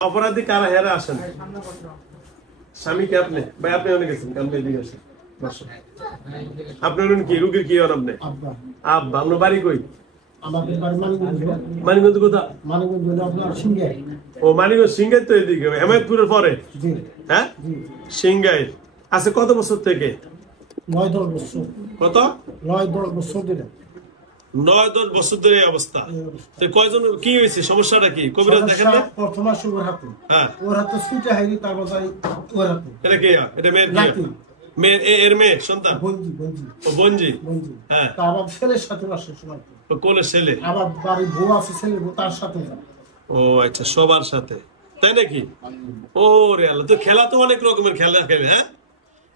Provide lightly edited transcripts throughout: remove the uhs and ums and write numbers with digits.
অপরাধী কারা হেরা আসেন? স্বামীকে আপনি ভাই আপনি অনেক গেছেন কারণ এদিকে আসেন আপনি হলেন কি রুগীর কি হন আপনি? আব্বা। আপনার বাড়ি কই? মানিকগঞ্জ কোথা? ও মানিকগঞ্জ সিংগাই তো এদিকে হেমায়তপুরের পরে। হ্যাঁ সিংগাই আছে কত বছর থেকে? 9-10 বছর। কত? 9-10 বছর ধরে। 9-10 বছর ধরে এই অবস্থা। তো কয়জন কি হয়েছে সমস্যাটা কি কবিরাজ দেখেন না? প্রথম আসে ওর হাতে। হ্যাঁ ওর হাতে সুইটা হাইরি তারপর যাই ওর হাতে। এটা কে? এটা মেয়ের কি? মেয়ে এর মেয়ে সন্তান? বঞ্জি। ও বঞ্জি। হ্যাঁ তারপর ছেলের সাথে আসে সময়। তো কোন ছেলে? আবার বাড়ি বউ আছে ছেলে তার সাথে যায়। ও আচ্ছা সবার সাথে তাই নাকি? ও রে আল্লাহ, তো খেলা তো অনেক রকমের খেলা খেলে। হ্যাঁ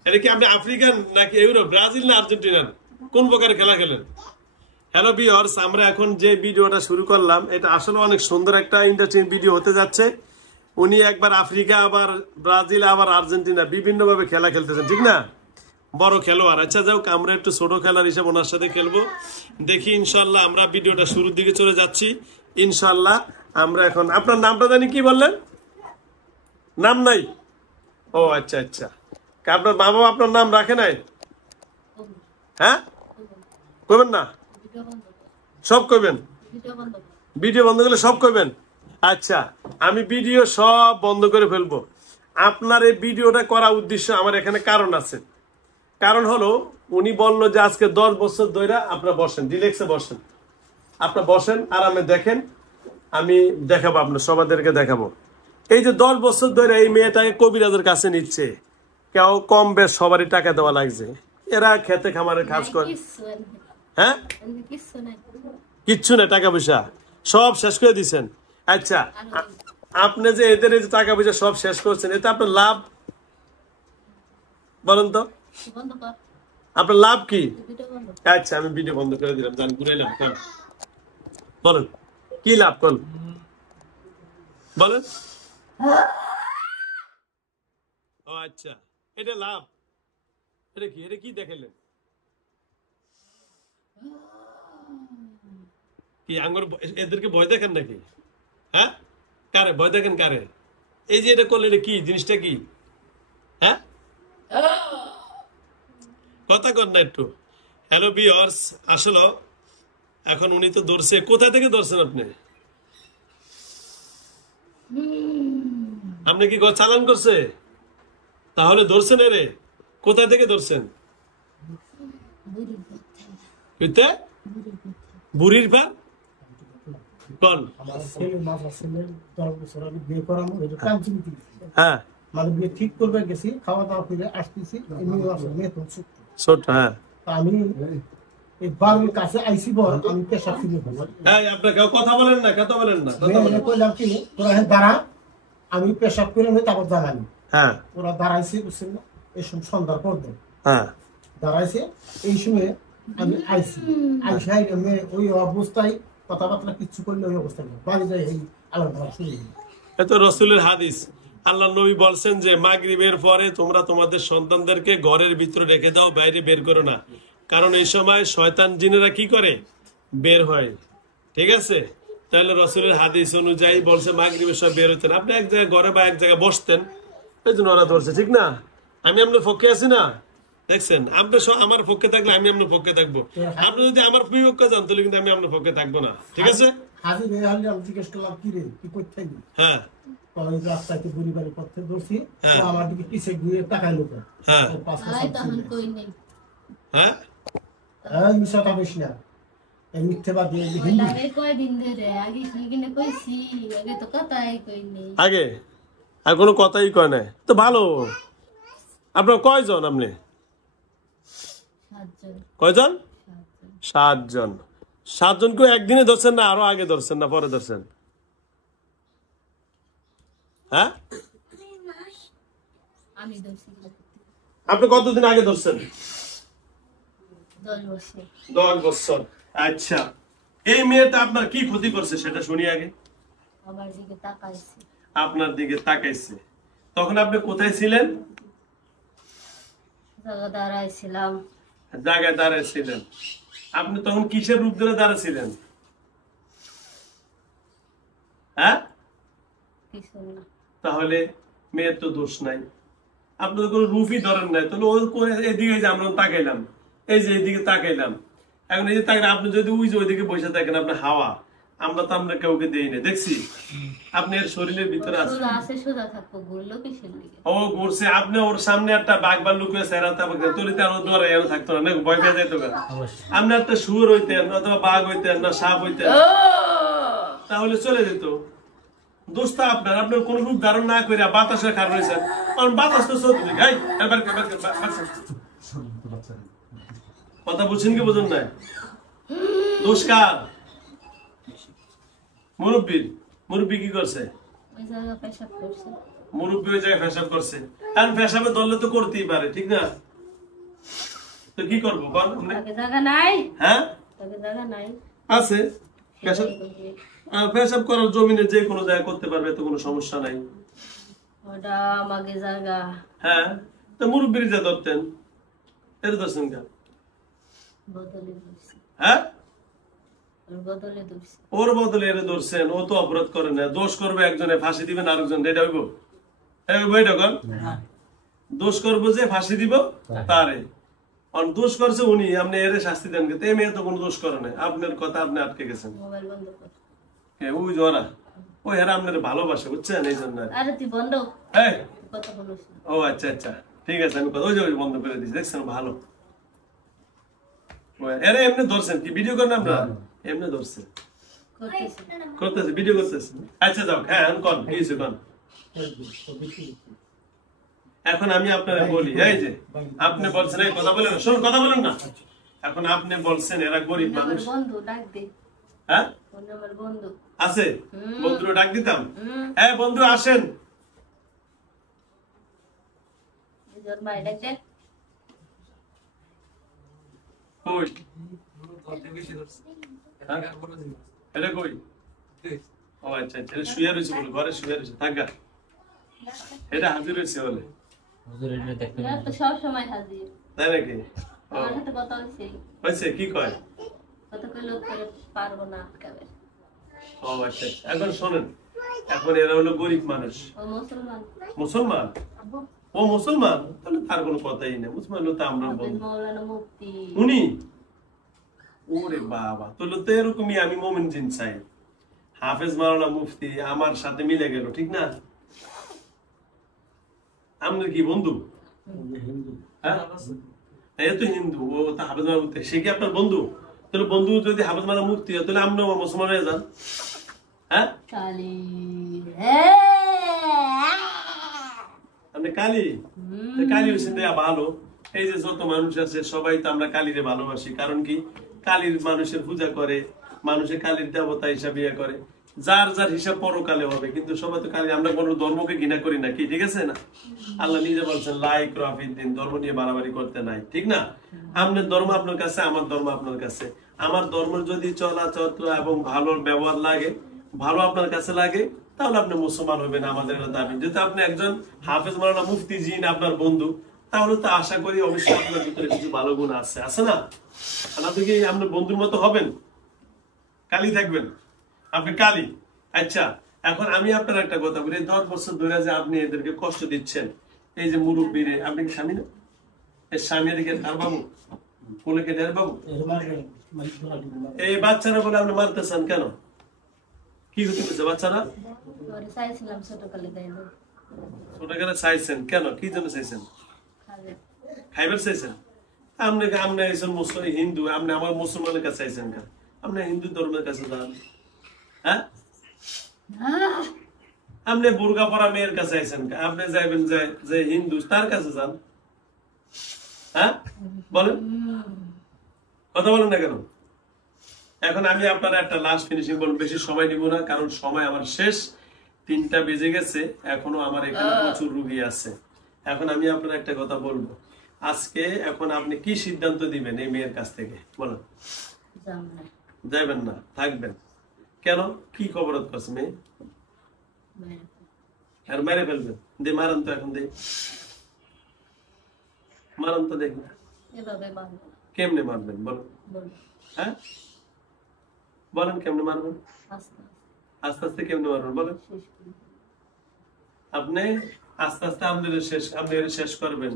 এটা কি আপনি আফ্রিকান নাকি ইউরোপ ব্রাজিল না আর্জেন্টিনার কোন প্রকারের খেলা খেলেন? হ্যালো ভিউয়ার্স, আমরা এখন যে ভিডিওটা শুরু করলাম এটা আসলে অনেক সুন্দর একটা ইন্টারেস্টিং ভিডিও হতে যাচ্ছে। উনি একবার আফ্রিকা আবার ব্রাজিল আবার আর্জেন্টিনা বিভিন্নভাবে খেলা খেলতেছেন, ঠিক না? বড় খেলোয়াড়। আচ্ছা যাক, আমরা একটু ছোট খেলার হিসেবে ওনার সাথে খেলবো। দেখি ইনশাল্লাহ। আমরা ভিডিওটা শুরুর দিকে চলে যাচ্ছি ইনশাল্লাহ। আমরা এখন আপনার নামটা জানি কি বললেন? নাম নাই? ও আচ্ছা আচ্ছা, আপনার মা বাবা আপনার নাম রাখে নাই? হ্যাঁ কইবেন না? সব কইবেন? ভিডিও বন্ধ করলে সব কইবেন? আচ্ছা আমি ভিডিও সব বন্ধ করে ফেলবো। আপনার এই ভিডিওটা করা উদ্দেশ্য আমার এখানে কারণ আছে। কারণ হলো উনি বললো যে আজকে 10 বছর ধরে আপনারা বসেন, রিল্যাক্সে বসেন, আপনারা বসেন আরামে দেখেন, আমি দেখাবো, আপনার সবাইদেরকে দেখাবো। এই যে 10 বছর ধরে এই মেয়েটাকে কবিরাজের কাছে নিচ্ছে, কেউ কম বেশ সবারই টাকা দেওয়া লাগছে। এরা খেতে খামারের কাজ করে। হ্যাঁ কিচ্ছু না, টাকা পয়সা সব শেষ করে দিচ্ছেন। আচ্ছা আপনি যে এদের এই যে টাকা পয়সা সব শেষ করছেন, এতে আপনার লাভ বলেন তো? আপনার লাভ কি? আচ্ছা আমি ভিডিও বন্ধ করে দিলাম, জান ঘুরাইলাম। বলেন কি লাভ কোন বলেন? ও আচ্ছা এটা লাভ। এটা কি? এটা কি দেখাইলেন? কি আঙ্গুর? এদেরকে ভয় দেখেন নাকি? হ্যাঁ কারে ভয় দেখেন কারে? এই যে এটা করলে এটা কি জিনিসটা কি? হ্যাঁ কথা কর না একটু। হ্যালো ভিউয়ার্স, আসলে এখন উনি তো ধরছে। কোথা থেকে ধরছেন আপনি? আপনি কি চালান করছে? তাহলে ধরছেন এরে কোথা থেকে ধরছেন? বুড়ির পা কোন? হ্যাঁ মানে বিয়ে ঠিক করবে গেছি, খাওয়া দাওয়া করে আসতেছি, ছোট। হ্যাঁ আমি এই বাড়ির কাছে আইসি বল আমি পেশা ফিরে আপনার কেউ কথা বলেন না, কথা বলেন না। কইলাম কি তোরা দাঁড়া, আমি পেশাব করে নিই তারপর জানানি। হ্যাঁ ওরা দাঁড়াইছে বুঝছেন না, এই সময় সন্ধ্যার পর দেয়। হ্যাঁ দাঁড়াইছে এই সময় আমি আইসি আইসাই ওই অবস্থায় কথাবার্তা কিচ্ছু করলে ওই অবস্থায় বাড়ি যাই এই আলাদা শুরু। এত রসুলের হাদিস। আল্লাহ নবী বলছেন যে মাগরিবের পরে তোমরা তোমাদের সন্তানদেরকে ঘরের ভিতরে রেখে দাও, বাইরে বের করো না, কারণ এই সময় শয়তান জিনেরা কি করে বের হয়। ঠিক আছে, তাহলে রসুলের হাদিস অনুযায়ী বলছে মাগরিবের সময় বের হতেন। আপনি এক জায়গায় ঘরে বা এক জায়গায় বসতেন, এই জন্য ওরা ধরছে, ঠিক না? আমি আপনার পক্ষে আছি না, দেখছেন? আপনি আমার পক্ষে থাকলে আমি আপনার পক্ষে থাকবো। আপনি যদি আমার বিপক্ষে যান তাহলে কিন্তু আমি আপনার পক্ষে থাকবো না, ঠিক আছে? হ্যাঁ রাস্তায় পরিবারের পক্ষে ধরছি, আমার দিকে পিছিয়ে ঘুরে তাকাইলো। হ্যাঁ হ্যাঁ মিশাটা বেশি না, আগে আর কোনো কথাই কয় নাই তো। ভালো। আপনার কয়জন? আপনি কয়জন? 7 জন। 7 জনকে একদিনে ধরছেন না আরো আগে ধরছেন না পরে ধরছেন? হ্যাঁ আপনি কতদিন আগে ধরছেন? 10 বছর। আচ্ছা এই মেয়েটা আপনার কি ক্ষতি করছে সেটা শুনি আগে। আপনার দিকে তাকাইছে। তখন আপনি কোথায় ছিলেন? জায়গায় দাঁড়াইছিলেন। আপনি তখন কিসের রূপ ধরে দাঁড়াইছিলেন? হ্যাঁ তাহলে মেয়ের তো দোষ নাই। আপনাদের কোনো রুফই ধরেন নাই, তাহলে এদিকে যে আমরা তাকাইলাম, এই যে এদিকে তাকাইলাম, এখন এই যে তাকাই, আপনি যদি ওই যে ওইদিকে বসে থাকেন, আপনার হাওয়া, আমরা তো আমরা কাউকে দেই না, দেখছি আপনি এর শরীরের ভিতরে আছে। ও ঘুরছে, আপনি ওর সামনে একটা বাঘ বা লুকিয়ে সেরাতে তুলিতে আরো ধরে এর থাকতো না, ভয় পেয়ে যাইতো না। আপনি একটা শুয়োর হইতেন অথবা বাঘ হইতেন না সাপ হইতেন, তাহলে চলে যেত। দোস্ত আপনার, আপনার কোন রূপ ধারণ না করে বাতাসে খার রয়েছেন, কারণ বাতাস তো চলতে কথা বুঝছেন কি বুঝুন নাই? দোষ কার? মুরব্বীর। মুরব্বী কি করছে? মুরব্বী ওই জায়গায় পেশাব করছে, কারণ পেশাবে ধরলে তো করতেই পারে, ঠিক না? তো কি করবো বল? হ্যাঁ আছে পেশাব করার জমিনে যে কোনো জায়গায় করতে পারবে, তো কোনো সমস্যা নাই। হ্যাঁ, তো মুরব্বীর যা ধরতেন এর ধরছেন কেন? হ্যাঁ, ওর বদলে এর ধরছেন, ও তো অপরাধ করে না। দোষ করবে একজনে, ফাঁসি দিবেন আরেকজন, এটা হইব? এটা কন দোষ করবো যে ফাঁসি দিব তারে, দোষ করছে উনি, আপনি এর শাস্তি দেন। কিন্তু এই মেয়ে তো কোনো দোষ করে নাই, আপনার কথা আপনি আটকে গেছেন। ওই জরা ওই হারা আপনার ভালোবাসে, বুঝছেন, এই জন্য। ও আচ্ছা আচ্ছা, ঠিক আছে, আমি ওই যে বন্ধ করে দিচ্ছি, দেখছেন ভালো। এরা এমনি ধরছেন কি ভিডিও করেন? আমরা এমনি ধরছেন, করতেছে ভিডিও করতেছেন। আচ্ছা যাও, হ্যাঁ কন কি হয়েছে কন। এখন আমি আপনারা বলি, এই যে আপনি বলছেন এই কথা বলেন, শোন কথা বলেন না। এখন আপনি বলছেন এরা গরিব মানুষ, হ্যাঁ আছে, বন্ধুরা ডাক দিতাম, হ্যাঁ বন্ধু আসেন। এটা কই? ও আচ্ছা আচ্ছা, শুয়ে রয়েছে বলে, ঘরে শুয়ে রয়েছে, থাকা এটা হাজির হয়েছে বলে, তাই নাকি? হয়েছে কি কয়? ও আচ্ছা, এখন শোনেন, এখন এরা হলো গরিব মানুষ, মুসলমান। ও মুসলমান, তাহলে তার কোনো কথাই নেই, মুসলমান তো আমরা উনি। ওরে বাবা, তাহলে তো এরকমই আমি মোমিন জিন চাই, হাফেজ মাওলানা মুফতি আমার সাথে মিলে গেল, ঠিক না? আপনার কি বন্ধু? হ্যাঁ, এ তো হিন্দু, ও তো হাফেজ মাওলানা মুফতি, সে কি আপনার বন্ধু? তাহলে বন্ধু যদি হাফেজ মাওলানা মুফতি হয়, তাহলে আপনি মুসলমান হয়ে যান। হ্যাঁ, আপনি কালী, কালী হচ্ছেন দেয়া ভালো। এই যে যত মানুষ আছে সবাই তো আমরা কালীরে ভালোবাসি, কারণ কি কালীর মানুষের পূজা করে, মানুষের কালীর দেবতা হিসাবে ইয়ে করে, যার যার হিসাব পরকালে হবে, কিন্তু সবাই তো কালী, আমরা কোনো ধর্মকে ঘৃণা করি না, কি ঠিক আছে না? আল্লাহ নিজে বলছেন লাইক রাফিদ্দিন, ধর্ম নিয়ে বাড়াবাড়ি করতে নাই, ঠিক না? আপনার ধর্ম আপনার কাছে, আমার ধর্ম আপনার কাছে। আমার ধর্ম যদি চলাচল এবং ভালো ব্যবহার লাগে, ভালো আপনার কাছে লাগে, তাহলে আপনি মুসলমান হবেন, আমাদের দাবি। যদি আপনি একজন হাফেজ মাওলানা মুফতি জিন আপনার বন্ধু, তাহলে তো আশা করি অবশ্যই আপনার ভিতরে কিছু ভালো গুণ আছে না? আপনি কি আপনার বন্ধুর মতো হবেন? কালী থাকবেন, আপনি কালী। আচ্ছা, এখন আমি আপনার একটা কথা বলি, 10 বছর ধরে যে আপনি এদেরকে কষ্ট দিচ্ছেন, এই যে মুরব্বীরে, আপনি কি স্বামী না? এই স্বামী এদিকে আর বাবু কোলে কে দেয় বাবু, এই বাচ্চারা বলে আপনি মারতেছেন কেন? কি হতেছে বাচ্চারা? ছোটকালে চাইছেন কেন? কি জন্য চাইছেন? খাইবার চাইছেন? আপনি হিন্দু, আপনি আমার মুসলমানের কাছে চাইছেন কেন? আপনি হিন্দু ধর্মের কাছে যান। হ্যাঁ, আপনি বোরকা পরা মেয়ের কাছে চাইছেন, আপনি যাইবেন যে হিন্দু তার কাছে যান। হ্যাঁ বলেন, কথা বলেন না কেন? এখন আমি আপনার একটা লাস্ট ফিনিশিং বলবো, বেশি সময় নিব না, কারণ সময় আমার শেষ, 3টা বেজে গেছে, এখনো আমার এখানে প্রচুর রুগী আছে। এখন আমি আপনার একটা কথা বলবো, আজকে এখন আপনি কি সিদ্ধান্ত দিবেন এই মেয়ের কাছ থেকে বলেন? যাবেন না, থাকবেন কেন? কি অপরাধ করছে মেয়ে? আর মেরে ফেলবেন? দে মারান তো, এখন দে মারান তো, দেখবেন কেমনে মারবেন বলেন? হ্যাঁ বলেন কেমনে মারবেন? আস্তে আস্তে কেমনে মারবেন বলেন? আপনি আস্তে আস্তে আপনাদের শেষ করবেন।